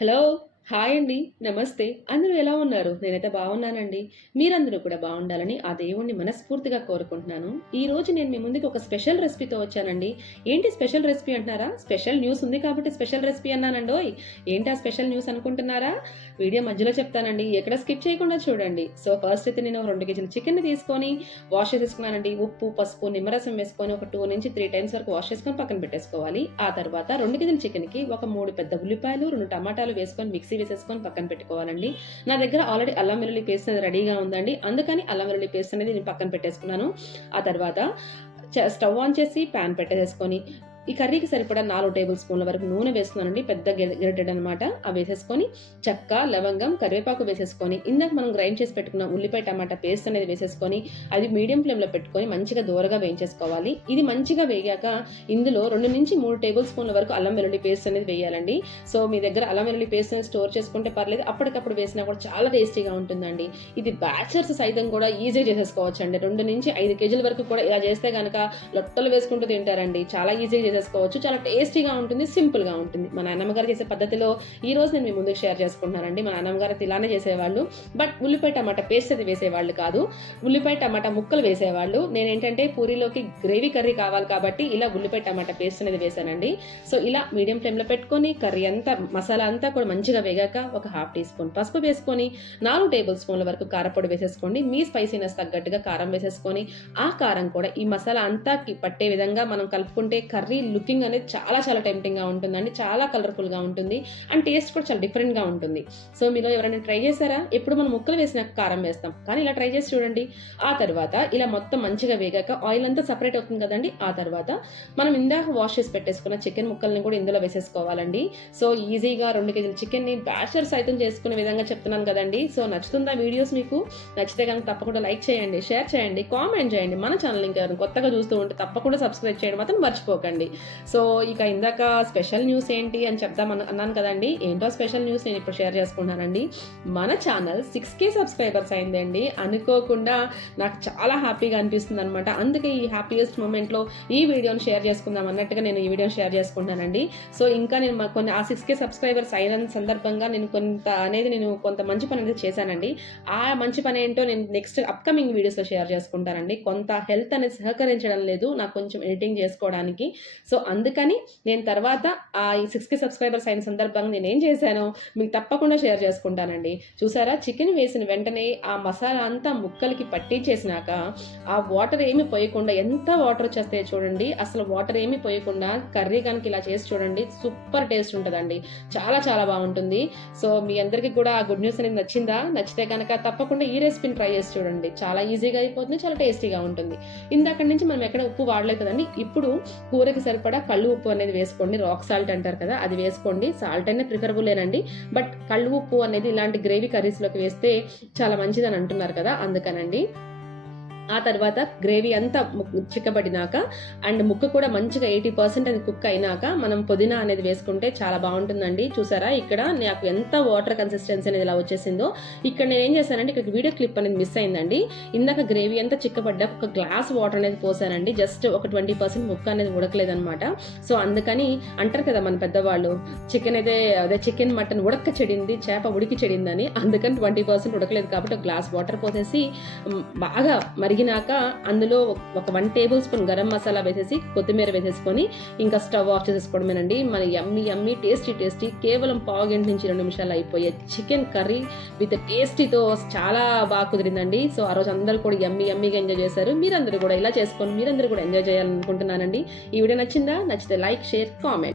Hello! Hi అండి. నమస్తే. అందరూ ఎలా ఉన్నారు? నేనైతే బాగున్నానండి. మీరందరూ కూడా బాగుండాలని ఆ దేవుడిని మనస్ఫూర్తిగా కోరుకుంటున్నాను. ఈరోజు నేను మీ ముందుకి ఒక స్పెషల్ రెసిపీతో వచ్చానండి. ఏంటి స్పెషల్ రెసిపీ అంటున్నారా? స్పెషల్ న్యూస్ ఉంది కాబట్టి స్పెషల్ రెసిపీ అన్నానండోయ్! ఏంటా స్పెషల్ న్యూస్ అనుకుంటున్నారా? వీడియో మధ్యలో చెప్తానండి. ఎక్కడ స్కిప్ చేయకుండా చూడండి. సో, ఫస్ట్ అయితే నేను 2 కేజీల చికెన్‌ని తీసుకొని వాష్ చేసేసుకున్నానండి. ఉప్పు, పసుపు, నిమ్మరసం వేసుకొని ఒక 2-3 టైమ్స్ వరకు వాష్ చేసుకొని పక్కన పెట్టేసుకోవాలి. ఆ తర్వాత 2 కేజీల చికెన్‌కి ఒక 3 పెద్ద ఉల్లిపాయలు, 2 టమాటాలు వేసుకొని మిక్సీ వేసేసుకొని పక్కన పెట్టుకోవాలండి. నా దగ్గర ఆల్రెడీ అల్లం వెల్లుల్లి పేస్ట్ అనేది రెడీగా ఉందండి. అందుకని అల్లం వెల్లుల్లి పేస్ట్ అనేది నేను పక్కన పెట్టేసుకున్నాను. ఆ తర్వాత స్టవ్ ఆన్ చేసి పాన్ పెట్టేసుకొని ఈ కర్రీకి సరిపడా 4 టేబుల్ స్పూన్ల వరకు నూనె వేస్తున్నానండి. పెద్ద గరిటెడ్ అనమాట. అవి వేసేసుకొని చెక్క, లవంగం, కరివేపాకు వేసేసుకొని ఇందాక మనం గ్రైండ్ చేసి పెట్టుకున్న ఉల్లిపాయ టమాటా పేస్ట్ అనేది వేసేసుకొని అది మీడియం ఫ్లేమ్లో పెట్టుకొని మంచిగా దూరగా వేయించేసుకోవాలి. ఇది మంచిగా వేగాక ఇందులో 2-3 టేబుల్ స్పూన్ల వరకు అల్లం వెల్లుల్లి పేస్ట్ అనేది వేయాలండి. సో మీ దగ్గర అల్లం వెల్లుల్లి పేస్ట్ అనేది స్టోర్ చేసుకుంటే పర్లేదు, అప్పటికప్పుడు వేసినా కూడా చాలా టేస్టీగా ఉంటుందండి. ఇది బ్యాచలర్స్ సైతం కూడా ఈజీ చేసేసుకోవచ్చు అండి. 2-5 కేజీల వరకు కూడా ఇలా చేస్తే కనుక లొట్టలు వేసుకుంటూ తింటారండి. చాలా ఈజీగా చేసేసుకోవచ్చు. చాలా టేస్టీగా ఉంటుంది, సింపుల్ గా ఉంటుంది. మా నాన్నమ్మ గారు చేసే పద్ధతిలో ఈ రోజు నేను మీ ముందుకు షేర్ చేసుకుంటున్నానండి. మా నాన్నమ్మ గారు ఇలానే చేసేవాళ్ళు. బట్ ఉల్లిపాయ టమాటా పేస్ట్ అది వేసేవాళ్ళు కాదు. ఉల్లిపాయ టమాటా ముక్కలు వేసేవాళ్ళు. నేనేంటంటే పూరీలోకి గ్రేవీ కర్రీ కావాలి కాబట్టి ఇలా ఉల్లిపాయ టమాటా పేస్ట్ అనేది వేసానండి. సో ఇలా మీడియం ఫ్లేమ్ లో పెట్టుకొని కర్రీ అంతా మసాలా అంతా కూడా మంచిగా వేగాక ఒక 1/2 టీ స్పూన్ పసుపు వేసుకొని 4 టేబుల్ స్పూన్ల వరకు కారపొడి వేసేసుకోండి. మీ స్పైసీనెస్ తగ్గట్టుగా కారం వేసేసుకొని ఆ కారం కూడా ఈ మసాలా అంతా పట్టే విధంగా మనం కలుపుకుంటే కర్రీ లుకింగ్ అనేది చాలా చాలా టెంప్టింగ్ గా ఉంటుందండి. చాలా కలర్ఫుల్ గా ఉంటుంది అండ్ టేస్ట్ కూడా చాలా డిఫరెంట్ గా ఉంటుంది. సో మీలో ఎవరైనా ట్రై చేశారా? ఎప్పుడు మనం ముక్కలు వేసినాక కారం వేస్తాం, కానీ ఇలా ట్రై చేసి చూడండి. ఆ తర్వాత ఇలా మొత్తం మంచిగా వేగాక ఆయిల్ అంతా సపరేట్ అవుతుంది కదండి. ఆ తర్వాత మనం ఇందాక వాష్ చేసి పెట్టేసుకున్న చికెన్ ముక్కల్ని కూడా ఇందులో వేసేసుకోవాలండి. సో ఈజీగా 2 కేజీల చికెన్ ని బ్యాచలర్స్ సైతం చేసుకునే విధంగా చెప్తున్నాను కదండి. సో నచ్చుతుందా వీడియోస్? మీకు నచ్చితే కనుక తప్పకుండా లైక్ చేయండి, షేర్ చేయండి, కామెంట్ చేయండి. మన ఛానల్ ఇంకా కొత్తగా చూస్తూ ఉంటే తప్పకుండా సబ్స్క్రైబ్ చేయడం మాత్రం మర్చిపోకండి. సో ఇక ఇందాక స్పెషల్ న్యూస్ ఏంటి అని అన్నాను కదండి. ఏంటో స్పెషల్ న్యూస్ నేను ఇప్పుడు షేర్ చేసుకుంటానండి. మన ఛానల్ 6K సబ్స్క్రైబర్స్ అయిందండి. అనుకోకుండా నాకు చాలా హ్యాపీగా అనిపిస్తుంది అనమాట. అందుకే ఈ హ్యాపీయెస్ట్ మూమెంట్లో ఈ వీడియోని షేర్ చేసుకుందాం అన్నట్టుగా నేను ఈ వీడియోని షేర్ చేసుకుంటానండి. సో ఇంకా నేను కొన్ని ఆ 6K సబ్స్క్రైబర్స్ అయిన సందర్భంగా నేను కొంత మంచి పని అనేది చేశానండి. ఆ మంచి పని ఏంటో నేను నెక్స్ట్ అప్కమింగ్ వీడియోస్లో షేర్ చేసుకుంటానండి. కొంత హెల్త్ అనేది సహకరించడం లేదు నాకు కొంచెం ఎడిటింగ్ చేసుకోవడానికి. సో అందుకని నేను తర్వాత ఆ 6K సబ్స్క్రైబర్స్ అయిన సందర్భంగా నేను ఏం చేశానో మీకు తప్పకుండా షేర్ చేసుకుంటానండి. చూసారా, చికెన్ వేసిన వెంటనే ఆ మసాలా అంతా ముక్కలకి పట్టించేసినాక ఆ వాటర్ ఏమి పోయకుండా ఎంత వాటర్ వచ్చేస్తాయో చూడండి. అసలు వాటర్ ఏమి పోయకుండా కర్రీ కనుక ఇలా చేసి చూడండి, సూపర్ టేస్ట్ ఉంటుందండి. చాలా చాలా బాగుంటుంది. సో మీ అందరికీ కూడా ఆ గుడ్ న్యూస్ అనేది నచ్చిందా? నచ్చితే కనుక తప్పకుండా ఈ రెసిపీని ట్రై చేసి చూడండి. చాలా ఈజీగా అయిపోతుంది, చాలా టేస్టీగా ఉంటుంది. ఇందాక నుంచి మనం ఎక్కడ ఉప్పు వాడలేదు కదండి. ఇప్పుడు కూరకి సరిపడా కళ్ళు ఉప్పు అనేది వేసుకోండి. రాక్ సాల్ట్ అంటారు కదా, అది వేసుకోండి. సాల్ట్ అయినా ప్రిఫరబులేనండి. బట్ కళ్ళు ఉప్పు అనేది ఇలాంటి గ్రేవీ కర్రీస్లోకి వేస్తే చాలా మంచిదని అంటున్నారు కదా, అందుకనండి. ఆ తర్వాత గ్రేవీ అంతా చిక్కబడినాక అండ్ ముక్క కూడా మంచిగా 80% అది కుక్ అయినాక మనం పుదీనా అనేది వేసుకుంటే చాలా బాగుంటుందండి. చూసారా ఇక్కడ నాకు ఎంత వాటర్ కన్సిస్టెన్సీ అనేది ఇలా వచ్చేసిందో. ఇక్కడ నేను ఏం చేశానంటే ఇక్కడ వీడియో క్లిప్ అనేది మిస్ అయిందండి. ఇందాక గ్రేవీ అంతా చిక్కబడ్డా ఒక గ్లాస్ వాటర్ అనేది పోసానండి. జస్ట్ ఒక 20% ముక్క అనేది ఉడకలేదనమాట. సో అందుకని అంటారు కదా మన పెద్దవాళ్ళు, చికెన్ మటన్ ఉడక్క చెడింది, చేప ఉడికి చెడిందని. అందుకని 20% ఉడకలేదు కాబట్టి ఒక గ్లాస్ వాటర్ పోసేసి బాగా మరిగినాక అందులో ఒక 1 టేబుల్ స్పూన్ గరం మసాలా వేసేసి కొత్తిమీర వేసేసుకొని ఇంకా స్టవ్ ఆఫ్ చేసేసుకోవడమేనండి. మన యమ్మీ టేస్టీ కేవలం 1/2 గంట నుంచి 2 నిమిషాలు అయిపోయే చికెన్ కర్రీ విత్ టేస్టీతో చాలా బాగా కుదిరిందండి. సో ఆ రోజు అందరూ కూడా యమ్మీగా ఎంజాయ్ చేశారు. మీరందరూ కూడా ఇలా చేసుకొని మీరందరూ కూడా ఎంజాయ్ చేయాలనుకుంటున్నానండి. ఈ వీడియో నచ్చిందా? నచ్చితే లైక్, షేర్, కామెంట్.